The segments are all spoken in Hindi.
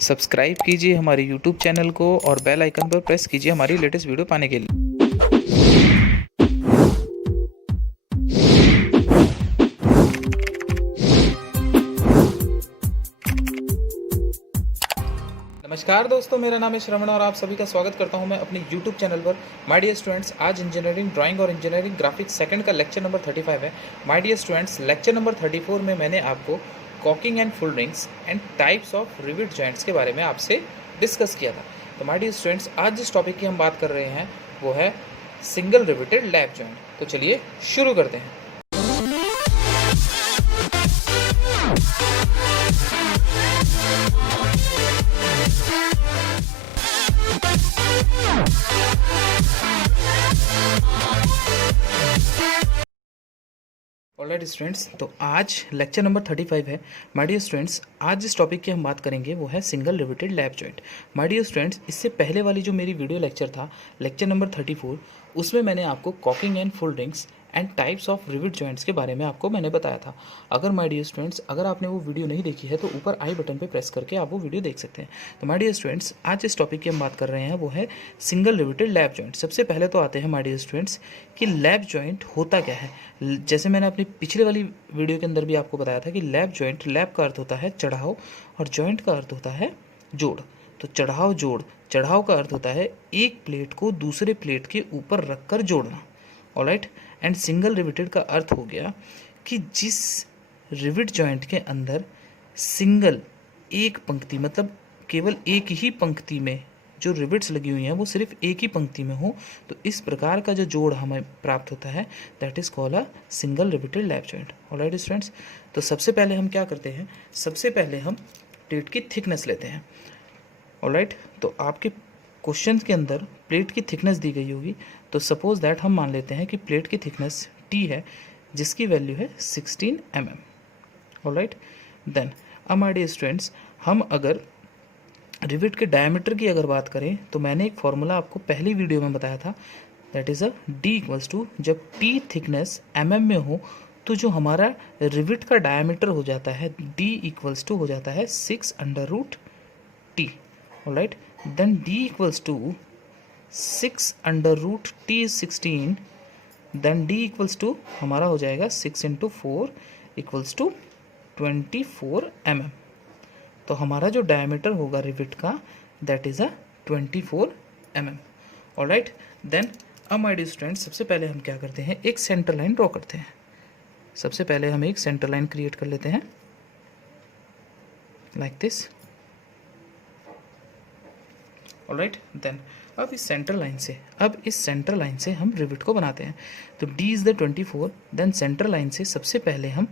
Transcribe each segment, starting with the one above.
सब्सक्राइब कीजिए हमारे यूट्यूब चैनल को और बेल आइकन पर प्रेस कीजिए हमारी लेटेस्ट वीडियो पाने के लिए। नमस्कार दोस्तों, मेरा नाम है श्रवण और आप सभी का स्वागत करता हूं मैं अपने यूट्यूब चैनल पर। माय डियर स्टूडेंट्स, आज इंजीनियरिंग ड्राइंग और इंजीनियरिंग ग्राफिक्स सेकंड का लेक्चर नंबर 35 है। My dear students, lecture number 34 में मैंने आपको caulking and fullering and types of rivet joints के बारे में आपसे डिस्कस किया था। तो माय डियर स्टूडेंट्स, आज जिस टॉपिक की हम बात कर रहे हैं वो है सिंगल रिवेटेड लैप जॉइंट। तो चलिए शुरू करते हैं। ऑलराइट स्टूडेंट्स, तो आज लेक्चर नंबर 35 है। माय डियर स्टूडेंट्स, आज जिस टॉपिक की हम बात करेंगे वो है single riveted lap joint. My dear students, इससे पहले वाली जो मेरी वीडियो लेक्चर था, लेक्चर नंबर 34, उसमें मैंने आपको caulking and fullering and types of rivet joints के बारे में आपको मैंने बताया था। अगर माय डियर स्टूडेंट्स, अगर आपने वो वीडियो नहीं देखी है तो ऊपर आई बटन पे प्रेस करके आप वो वीडियो देख सकते हैं। तो माय डियर स्टूडेंट्स, आज जिस टॉपिक की हम बात कर रहे हैं वो है सिंगल रिवेटेड लैप जॉइंट। सबसे पहले तो आते हैं माय डियर स्टूडेंट्स कि लैप जॉइंट होता क्या है। जैसे मैंने अपनी पिछले वाली वीडियो के अंदर भी आपको बताया था कि लैप जॉइंट, लैप का अर्थ होता है चढ़ाव और जॉइंट का अर्थ होता है जोड़। तो चढ़ाव जोड़, चढ़ाव का अर्थ होता है एक प्लेट को दूसरे प्लेट के ऊपर रखकर जोड़ना। ऑलराइट, एंड सिंगल रिवेटेड का अर्थ हो गया कि जिस रिवेट जॉइंट के अंदर सिंगल, एक पंक्ति, मतलब केवल एक ही पंक्ति में जो रिवेट्स लगी हुई हैं वो सिर्फ एक ही पंक्ति में हो, तो इस प्रकार का जो जोड़ हमें प्राप्त होता है that is called a single riveted lap joint. Alright students, तो सबसे पहले हम क्या करते हैं, सबसे पहले हम प्लेट की थिकनेस लेते हैं। ऑलराइट, तो आपके क्वेश्चन के अंदर प्लेट की थिकनेस दी गई होगी। तो सपोज दैट हम मान लेते हैं कि प्लेट की थिकनेस टी है जिसकी वैल्यू है 16 mm। ऑलराइट, देन अब माय डियर स्टूडेंट्स, हम अगर रिवेट के डायमीटर की अगर बात करें तो मैंने एक फॉर्मूला आपको पहली वीडियो में बताया था, that is a D equals to, जब टी थिकनेस mm में हो तो जो हमारा रिवेट का डायमीटर हो जाता है डी इक्वल्स टू हो जाता है 6√t। Alright, then d equals to 6√t is 16, then d equals to हमारा हो जाएगा 6 × 4 इक्वल्स टू 24 mm। तो हमारा जो डायमीटर होगा रिवेट का that is a 24 mm। Alright, then अब माय डियर स्टूडेंट्स, सबसे पहले हम क्या करते हैं, एक सेंटर लाइन ड्रॉ करते हैं। सबसे पहले हम एक सेंटर लाइन क्रिएट कर लेते हैं लाइक दिस। ऑलराइट, देन अब इस सेंटर लाइन से हम रिवेट को बनाते हैं। तो d is the 24, then centre line से सबसे पहले हम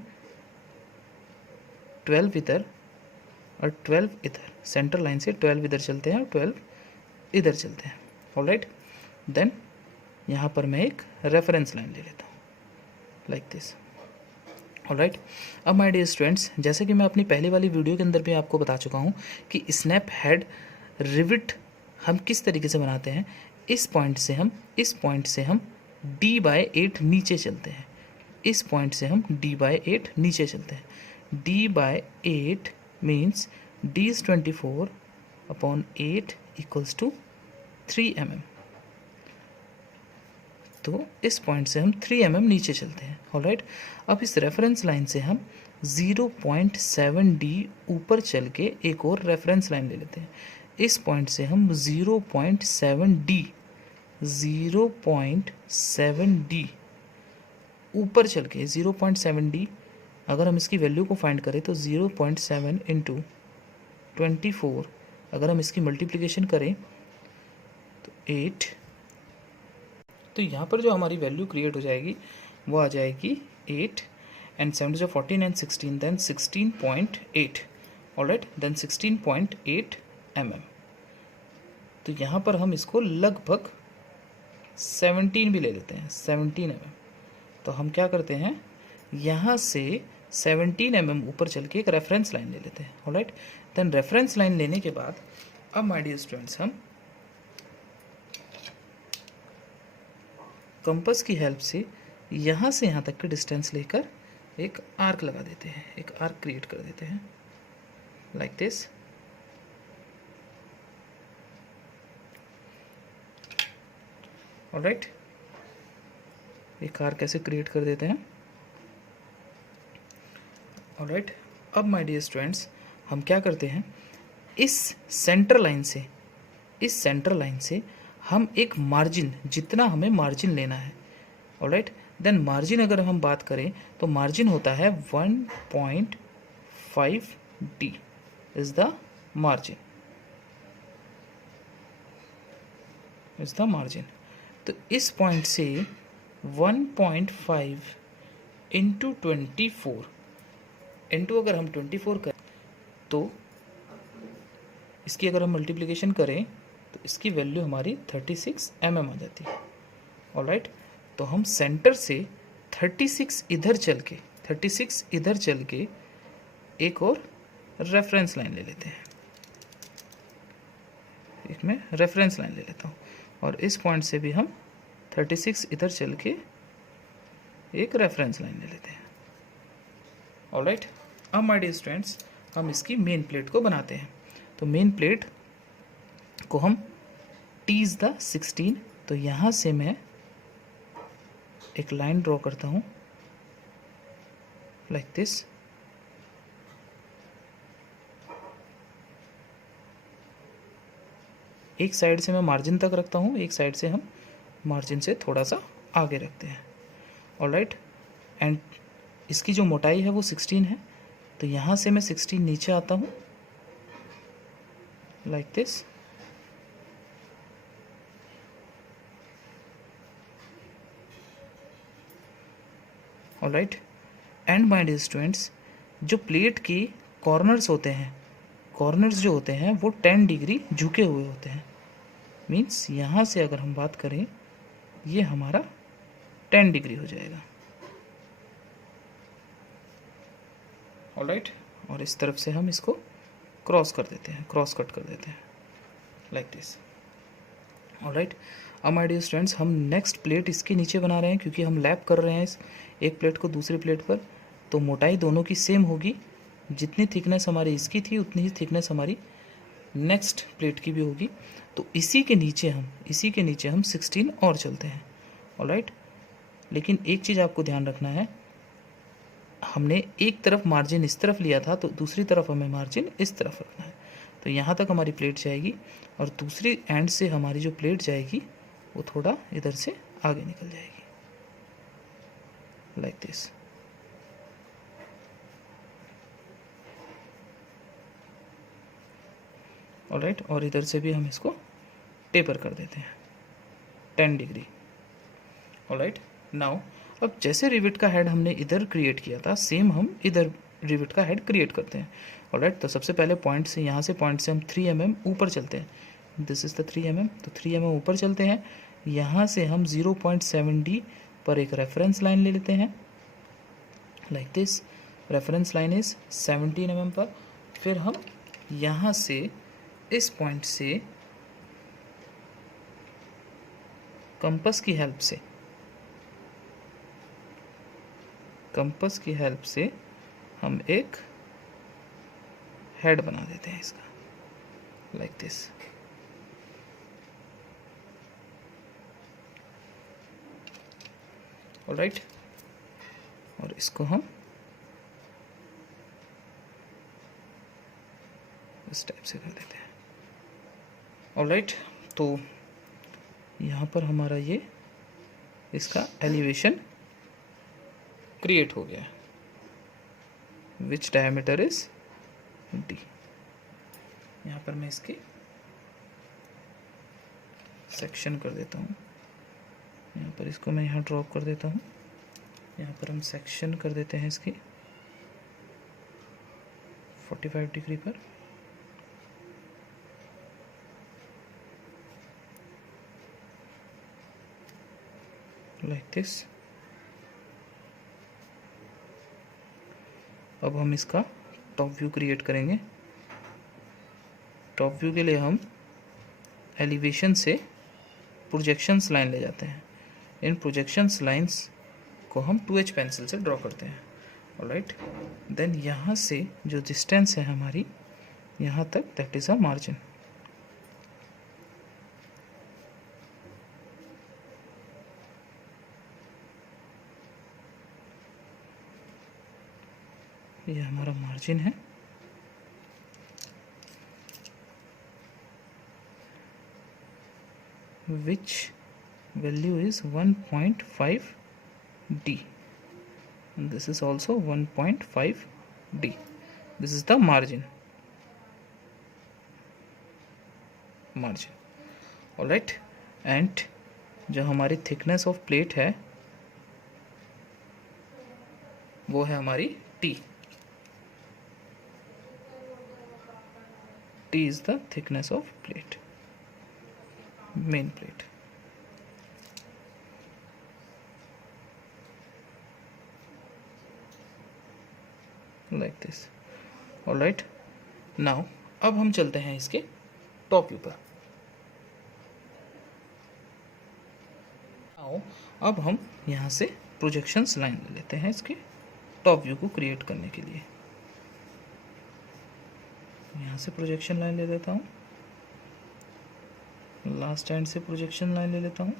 12 इधर और 12 इधर, सेंटर लाइन से 12 इधर चलते हैं और 12 इधर चलते हैं। ऑलराइट, देन यहाँ पर मैं एक रेफरेंस लाइन ले लेता हूँ लाइक दिस। ऑलराइट, अब माय डियर स्टूडेंट्स, जैसे कि मैं अपनी पहले वाली वीडियो के अंदर भी आपको बता चुका हूँ कि स्नैप हेड रिवेट हम किस तरीके से बनाते हैं। इस पॉइंट से हम d/8 नीचे चलते हैं। इस पॉइंट से हम d/8 नीचे चलते हैं। d/8 means d is 24/8 equals to 3 mm। तो इस पॉइंट से हम 3 mm नीचे चलते हैं। ऑलराइट, अब इस रेफरेंस लाइन से हम 0.7d ऊपर चल के एक और रेफरेंस लाइन ले लेते हैं। इस पॉइंट से हम 0.7d ऊपर चल के 0.7d, अगर हम इसकी वैल्यू को फाइंड करें तो 0.7 × 24, अगर हम इसकी मल्टीप्लिकेशन करें तो 8, तो यहाँ पर जो हमारी वैल्यू क्रिएट हो जाएगी वो आ जाएगी 8 एंड 7 जो 14 and 16, then 16.8। Alright, then 16.8 mm। तो यहाँ पर हम इसको लगभग 17 भी ले लेते हैं, 17 mm। तो हम क्या करते हैं, यहाँ से 17 mm ऊपर चल के एक रेफरेंस लाइन ले लेते हैं। ऑलराइट, देन रेफरेंस लाइन लेने के बाद अब माय डियर स्टूडेंट्स, हम कंपास की हेल्प से यहाँ से यहाँ तक की डिस्टेंस लेकर एक आर्क लगा देते हैं, एक आर्क क्रिएट कर देते हैं लाइक दिस। ऑलराइट, ये कार कैसे क्रिएट कर देते हैं। ऑलराइट, अब माय डियर स्टूडेंट्स हम क्या करते हैं, इस सेंटर लाइन से हम एक मार्जिन, जितना हमें मार्जिन लेना है, ऑलराइट, देन मार्जिन अगर हम बात करें तो मार्जिन होता है 1.5D इज द मार्जिन, तो इस पॉइंट से 1.5 इंटू 24 इंटू अगर हम 24 करें तो इसकी अगर हम मल्टीप्लिकेशन करें तो इसकी वैल्यू हमारी 36 mm आ जाती है। ऑलराइट, तो हम सेंटर से 36 इधर चल के एक और रेफरेंस लाइन ले लेते हैं। एक मैं रेफरेंस लाइन ले लेता हूँ और इस पॉइंट से भी हम 36 इधर चल के एक रेफरेंस लाइन ले लेते हैं। ऑलराइट, अब माय डियर स्टूडेंट्स हम इसकी मेन प्लेट को बनाते हैं। तो मेन प्लेट को हम टीज द 16, तो यहाँ से मैं एक लाइन ड्रॉ करता हूँ लाइक दिस। एक साइड से मैं मार्जिन तक रखता हूँ, एक साइड से हम मार्जिन से थोड़ा सा आगे रखते हैं। ऑलराइट, एंड इसकी जो मोटाई है वो 16 है, तो यहाँ से मैं 16 नीचे आता हूँ like this. Alright, and my dear students जो प्लेट की कॉर्नर्स होते हैं, कॉर्नर्स जो होते हैं वो 10 डिग्री झुके हुए होते हैं। मीन्स यहाँ से अगर हम बात करें ये हमारा 10 डिग्री हो जाएगा। ऑलराइट, और इस तरफ से हम इसको क्रॉस कर देते हैं, क्रॉस कट कर देते हैं लाइक दिस। ऑलराइट, अब माय डियर स्टूडेंट्स हम नेक्स्ट प्लेट इसके नीचे बना रहे हैं, क्योंकि हम लैप कर रहे हैं इस एक प्लेट को दूसरी प्लेट पर, तो मोटाई दोनों की सेम होगी। जितनी थिकनेस हमारी इसकी थी उतनी ही थिकनेस हमारी नेक्स्ट प्लेट की भी होगी। तो इसी के नीचे हम 16 और चलते हैं। ऑलराइट, लेकिन एक चीज़ आपको ध्यान रखना है, हमने एक तरफ मार्जिन इस तरफ लिया था तो दूसरी तरफ हमें मार्जिन इस तरफ रखना है। तो यहाँ तक हमारी प्लेट जाएगी और दूसरी एंड से हमारी जो प्लेट जाएगी वो थोड़ा इधर से आगे निकल जाएगी लाइक दिस। ऑलराइट, और इधर से भी हम इसको टेपर कर देते हैं 10 डिग्री। ऑलराइट, नाउ अब जैसे रिविट का हेड हमने इधर क्रिएट किया था, सेम हम इधर रिविट का हेड क्रिएट करते हैं। ऑलराइट, तो सबसे पहले पॉइंट से, यहाँ से पॉइंट से हम 3 mm ऊपर चलते हैं। दिस इज़ द 3 mm, तो 3 mm ऊपर चलते हैं। यहाँ से हम 0.7D पर एक रेफरेंस लाइन ले लेते हैं like this. Reference line is 17 mm पर। फिर हम यहाँ से इस पॉइंट से कंपास की हेल्प से हम एक हेड बना देते हैं इसका लाइक दिस। ऑलराइट, और इसको हम इस टाइप से कर देते हैं। ऑलराइट, तो यहाँ पर हमारा ये इसका एलिवेशन क्रिएट हो गया, विच डायमीटर इज D। यहाँ पर मैं इसकी सेक्शन कर देता हूँ, यहाँ पर इसको मैं यहाँ ड्रॉप कर देता हूँ, यहाँ पर हम सेक्शन कर देते हैं इसकी 45 डिग्री पर। Like this. अब हम इसका टॉप व्यू क्रिएट करेंगे। टॉप व्यू के लिए हम एलिवेशन से प्रोजेक्शंस लाइन ले जाते हैं। इन प्रोजेक्शंस लाइंस को हम 2H पेंसिल से ड्रॉ करते हैं। ऑलराइट, देन यहाँ से जो डिस्टेंस है हमारी यहाँ तक, दैट इज़ अ मार्जिन। ये हमारा मार्जिन है, which value is 1.5 D, and this is also 1.5 D. This is the margin. All right, and जो हमारी थिकनेस ऑफ प्लेट है वो है हमारी T. T is the thickness of plate, main plate. Like this. All right. Now अब हम चलते हैं इसके टॉप व्यू पर. अब हम यहाँ से प्रोजेक्शंस लाइन ले लेते हैं इसके टॉप व्यू को क्रिएट करने के लिए. यहाँ से प्रोजेक्शन लाइन ले लेता हूँ, लास्ट एंड से प्रोजेक्शन लाइन ले लेता हूँ,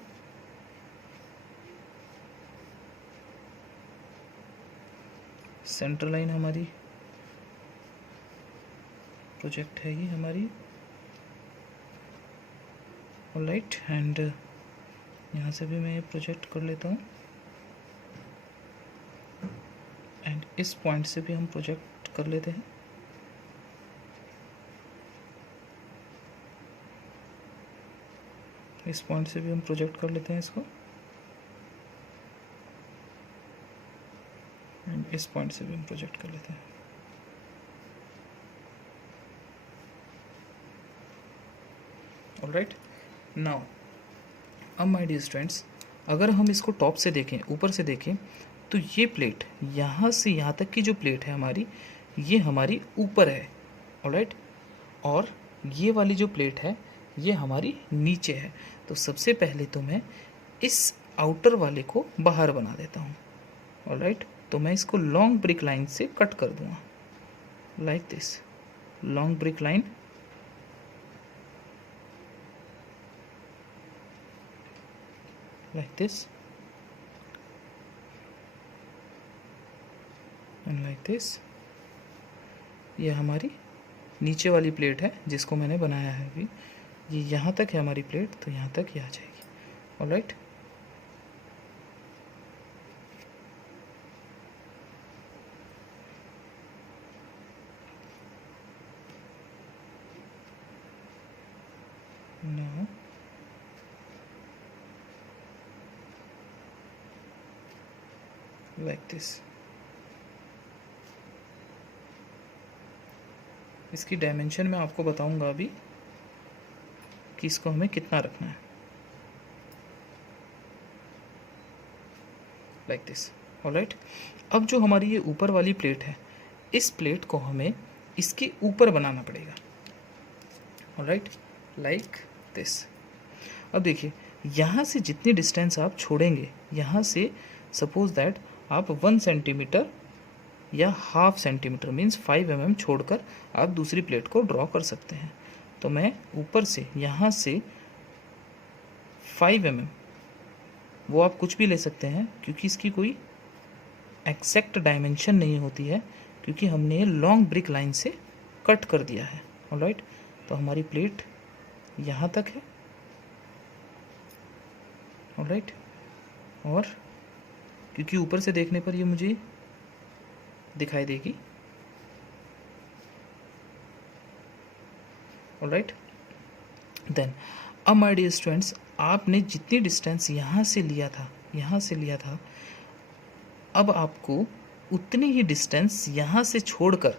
सेंटर लाइन हमारी प्रोजेक्ट है ये हमारी. ऑलराइट, एंड यहाँ से भी मैं ये प्रोजेक्ट कर लेता हूँ, एंड इस पॉइंट से भी हम प्रोजेक्ट कर लेते हैं. इस पॉइंट से भी हम प्रोजेक्ट कर लेते हैं इसको, एंड इस पॉइंट से भी हम प्रोजेक्ट कर लेते हैं. ऑलराइट, नाउ अब माय डियर स्टूडेंट्स, अगर हम इसको टॉप से देखें, ऊपर से देखें, तो ये प्लेट यहाँ से यहाँ तक की जो प्लेट है हमारी, ये हमारी ऊपर है. ऑलराइट, और ये वाली जो प्लेट है ये हमारी नीचे है. तो सबसे पहले तो मैं इस आउटर वाले को बाहर बना देता हूँ. ऑलराइट, तो मैं इसको लॉन्ग ब्रिक लाइन से कट कर दूँगा, like this. Long brick line, like this and like this. ये हमारी नीचे वाली प्लेट है जिसको मैंने बनाया है अभी. ये यहाँ तक है हमारी प्लेट, तो यहाँ तक ये आ जाएगी. Alright, now like this. इसकी डायमेंशन मैं आपको बताऊंगा अभी कि इसको हमें कितना रखना है. Like this. ऑलराइट, अब जो हमारी ये ऊपर वाली प्लेट है, इस प्लेट को हमें इसके ऊपर बनाना पड़ेगा. Alright, like this. अब देखिए, यहाँ से जितनी डिस्टेंस आप छोड़ेंगे, यहाँ से सपोज दैट आप 1 सेंटीमीटर या हाफ सेंटीमीटर मीन्स 5 mm छोड़कर आप दूसरी प्लेट को ड्रॉ कर सकते हैं. तो मैं ऊपर से यहाँ से 5 mm, वो आप कुछ भी ले सकते हैं क्योंकि इसकी कोई एग्जैक्ट डायमेंशन नहीं होती है, क्योंकि हमने लॉन्ग ब्रिक लाइन से कट कर दिया है. ऑलराइट, तो हमारी प्लेट यहाँ तक है. ऑलराइट, और क्योंकि ऊपर से देखने पर ये मुझे दिखाई देगी. ऑलराइट, देन अब माय डियर स्टूडेंट्स, आपने जितनी डिस्टेंस यहाँ से लिया था, अब आपको उतनी ही डिस्टेंस यहाँ से छोड़कर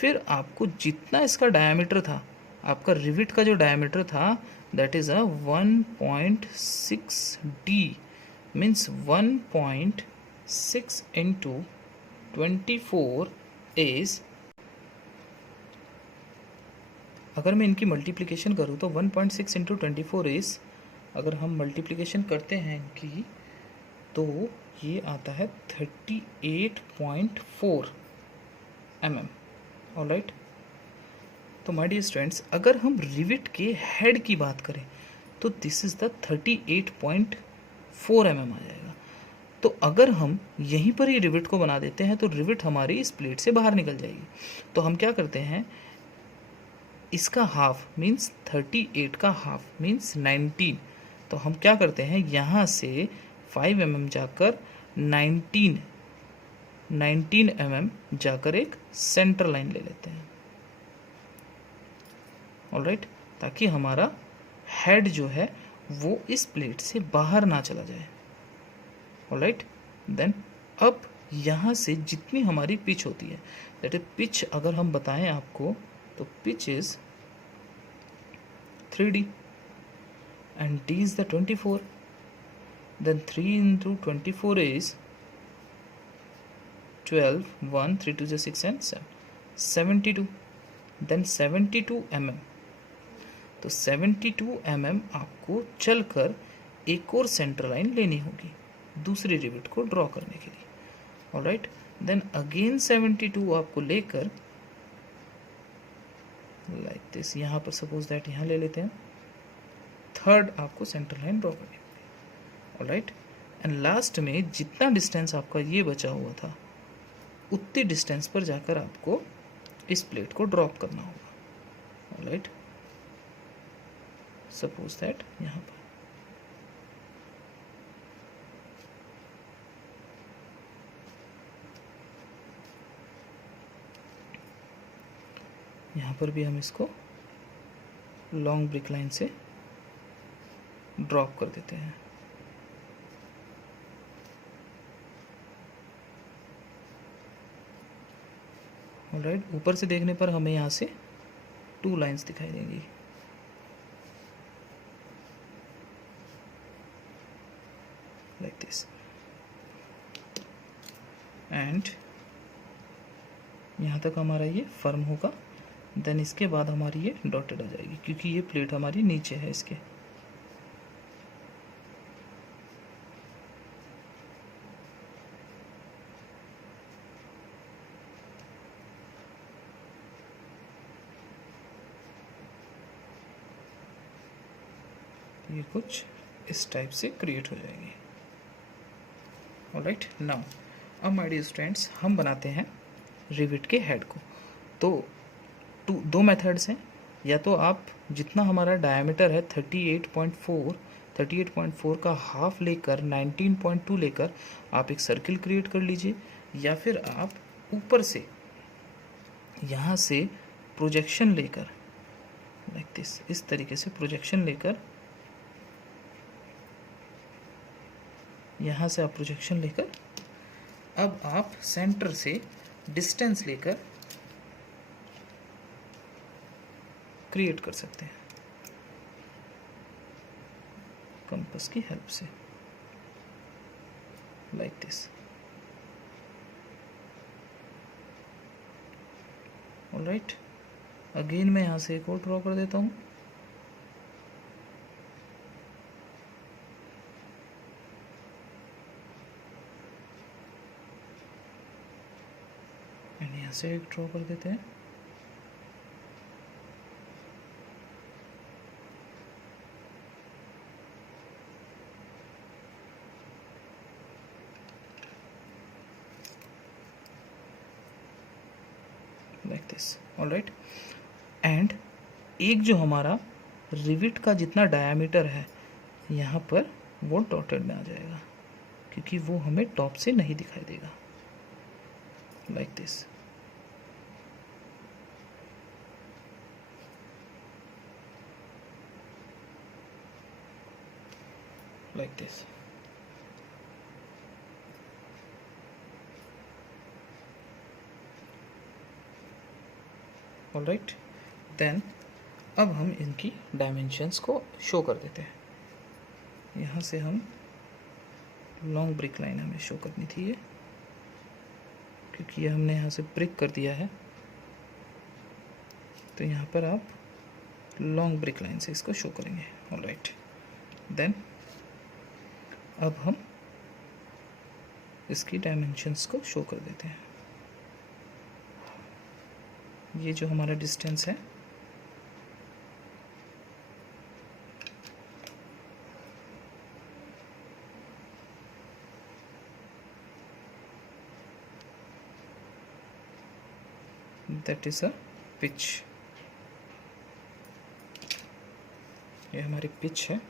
फिर आपको जितना इसका डायमीटर था, आपका रिविट का जो डायमीटर था, that is 1.6 D, means 1.6 into 24 is, अगर मैं इनकी मल्टीप्लिकेशन करूँ तो 1.6 into 24 इज, अगर हम मल्टीप्लिकेशन करते हैं इनकी, तो ये आता है 38.4 mm. ऑलराइट, तो माय डियर स्टूडेंट्स, अगर हम रिविट के हेड की बात करें तो दिस इज़ द 38.4 mm आ जाएगा. तो अगर हम यहीं पर ही रिविट को बना देते हैं तो रिविट हमारी इस प्लेट से बाहर निकल जाएगी। तो हम क्या करते हैं, इसका हाफ मीन्स 38 का हाफ मीन्स 19। तो हम क्या करते हैं, यहाँ से 5 mm जाकर 19 mm जाकर एक सेंटर लाइन ले लेते हैं। ऑलराइट, ताकि हमारा हेड जो है वो इस प्लेट से बाहर ना चला जाए। ऑलराइट, देन अब यहाँ से जितनी हमारी पिच होती है, दैट इज पिच अगर हम बताएं आपको तो pitch is 3D and D is the 24. Then 3 into 24 is 12, 1, 3 2 is 6 and 7, 72. Then 72 mm. तो 72 mm आपको चलकर एक और सेंटर लाइन लेनी होगी दूसरी रिविट को ड्रॉ करने के लिए। ऑलराइट, देन अगेन 72 आपको लेकर लाइक दिस, यहाँ पर सपोज दैट यहाँ ले लेते हैं, थर्ड आपको सेंटर लाइन ड्रॉ करनी होगी। ऑलराइट, एंड लास्ट में जितना डिस्टेंस आपका ये बचा हुआ था उतनी डिस्टेंस पर जाकर आपको इस प्लेट को ड्रॉप करना होगा। ऑलराइट, सपोज दैट यहाँ पर भी हम इसको लॉन्ग ब्रिक लाइन से ड्रॉप कर देते हैं। ऑलराइट, ऊपर से देखने पर हमें यहाँ से 2 लाइंस दिखाई देंगी। लाइक दिस, एंड यहाँ तक हमारा ये फर्म होगा। देन इसके बाद हमारी ये डॉटेड आ जाएगी क्योंकि ये प्लेट हमारी नीचे है इसके। ये कुछ इस टाइप से क्रिएट हो जाएगी। ऑलराइट, नाउ अब माय डियर स्टूडेंट्स हम बनाते हैं रिविट के हेड को। तो दो मेथड्स हैं, या तो आप जितना हमारा डायमीटर है 38.4 का हाफ लेकर 19.2 लेकर आप एक सर्किल क्रिएट कर लीजिए, या फिर आप ऊपर से यहाँ से प्रोजेक्शन लेकर लाइक दिस, इस तरीके से प्रोजेक्शन लेकर यहाँ से आप प्रोजेक्शन लेकर अब आप सेंटर से डिस्टेंस लेकर क्रिएट कर सकते हैं कंपास की हेल्प से, लाइक दिस। ऑलराइट, अगेन मैं यहाँ से एक और ड्रॉ कर देता हूँ। एंड यहाँ से एक ड्रॉ कर देते हैं। Like this. ऑलराइट, एंड एक जो हमारा रिविट का जितना डायामीटर है यहाँ पर वो डॉटेड में आ जाएगा क्योंकि वो हमें टॉप से नहीं दिखाई देगा। Like this. like this. Alright, then अब हम इनकी डायमेंशंस को शो कर देते हैं। यहाँ से हम लॉन्ग ब्रिक लाइन हमें शो करनी थी ये, क्योंकि ये हमने यहाँ से ब्रिक कर दिया है, तो यहाँ पर आप लॉन्ग ब्रिक लाइन से इसको शो करेंगे। ऑलराइट, देन अब हम इसकी डायमेंशंस को शो कर देते हैं। ये जो हमारा डिस्टेंस है दैट इज अ पिच। ये हमारी पिच है।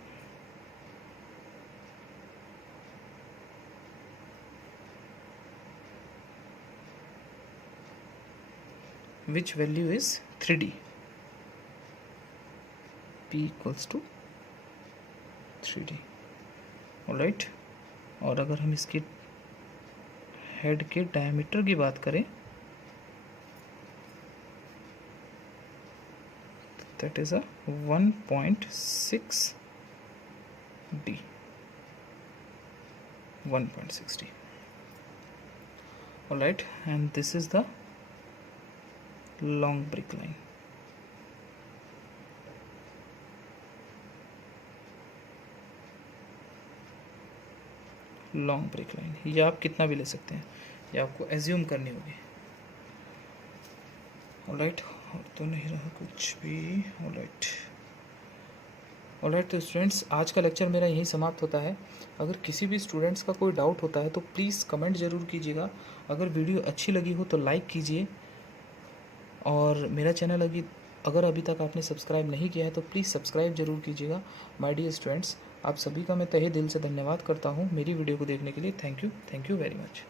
Which value is 3D, P equals to 3D। Alright, और अगर हम इसकी हेड के डायमीटर की बात करें, that is a 1.6D, 1.6D। Alright, and this is the long brick line. Long brick line, ये आप कितना भी ले सकते हैं, ये आपको एज्यूम करनी होगी। ऑलराइट, और तो नहीं रहा कुछ भी। ऑलराइट, तो स्टूडेंट्स आज का लेक्चर मेरा यहीं समाप्त होता है। अगर किसी भी स्टूडेंट्स का कोई डाउट होता है तो प्लीज़ कमेंट ज़रूर कीजिएगा। अगर वीडियो अच्छी लगी हो तो लाइक कीजिए, और मेरा चैनल अगर अभी तक आपने सब्सक्राइब नहीं किया है तो प्लीज़ सब्सक्राइब ज़रूर कीजिएगा। माय डियर स्टूडेंट्स, आप सभी का मैं तहे दिल से धन्यवाद करता हूँ मेरी वीडियो को देखने के लिए। Thank you very much.